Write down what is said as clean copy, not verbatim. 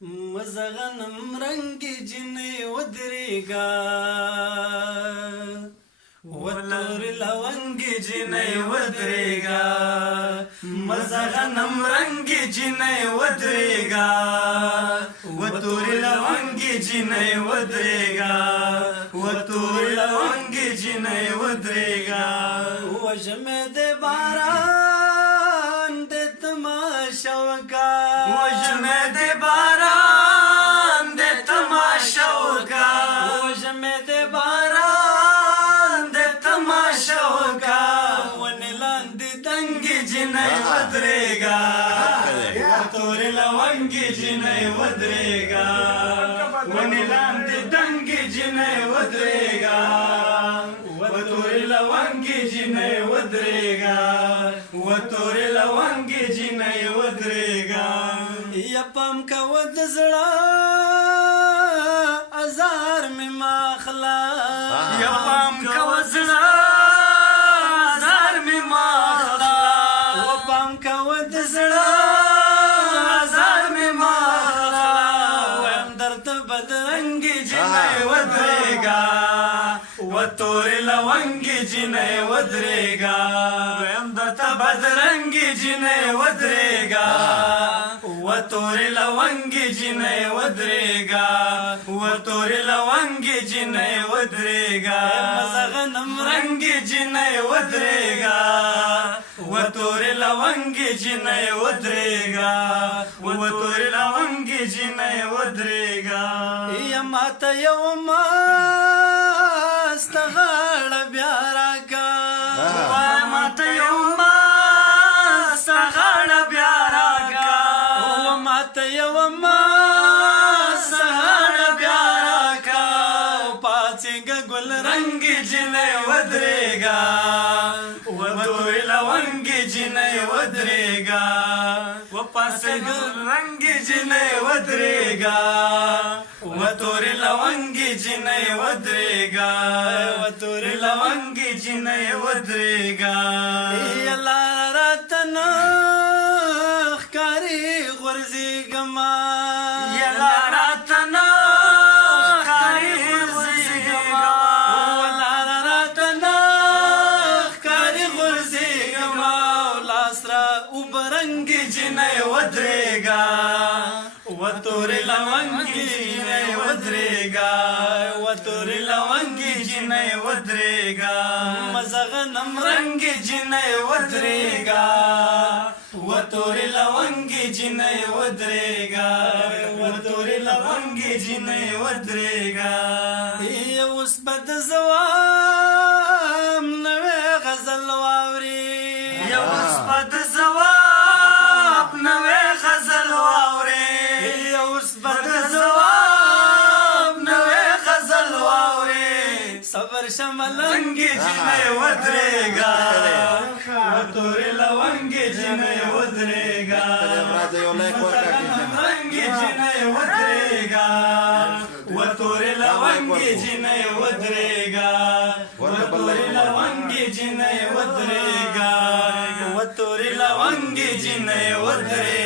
مزغنم رنگی جنی ودریگا وطور لونگی جنی ودریگا مزغنم رنگی جنی ودریگا وطور لونگی جنی ودریگا وطور لونگی جنی ودریگا وجمد باران د تماشا وکا وجمد باران د تماشا وکا وجمد باران د تماشا وکا ونلاند دنګ جنې ودرېګا وتور لونګ جنې ودرېګا ونلاند دنګ جنې ودرېګا وتور لونګ جنې ودرېګا وتور لونګ جنې ودرېګا یا پام کا ود زړه ازار می ماخلا یا پام کا ود زړه ازار می ماخلا و پام کا ود زړه ازار می ماخلا ویم درته بدرنګ جنې ودرېګا وتور لونګ جنې ودرېګا ویم درته بدرنګ جنې ودرېګا وتور لونګ جنې ودرېګا وتور لونګ جنې ودرېګا مزغنم رنګ جنې ودرېګا وتور لونګ جنې ودرېګا وتور لونګ جنې ودرېګا یا ماته یو ماست غاړ بیا راکا ماته یو ماست غاړ بیا راکا ماته یو ماست غاړ بیا راکا پاڅېږه ګل رنګ جنې ودرېګا وتور لونګ جنې ودرېګا وپاڅېږه رنګ جنې ودرېګا وتور لونګ جنې ودرېګا وتور لونګ جنې ودرېګا یلا راتنه ښکاري غورځېږما یلا راتنه ښکاري غورځېږما ولا راتنه ښکاري غورځېږما لاس را اوبه رنګ جنې ودرېګا وتور لونګ جنې ودرېګا وتور لونګ جنې ودرېګا مزغنم رنګ جنې ودرېګا وتور لونګ جنې ودرېګا وتور لونګ جنې ودرېګا اوس بد زوام نوې غزل واوري اوس بد زوام نوې غزل واوري اوس بد زوام نوې غزل واوري صبر شملنګ جنې ودرېګا وتور لونګ جنې ودرېګا رنګ جنې ودرېګا وتور لونګ جنې ودرېګا وتور لونګ جنې ودرېګا وتور لونګ جنې ودرېګا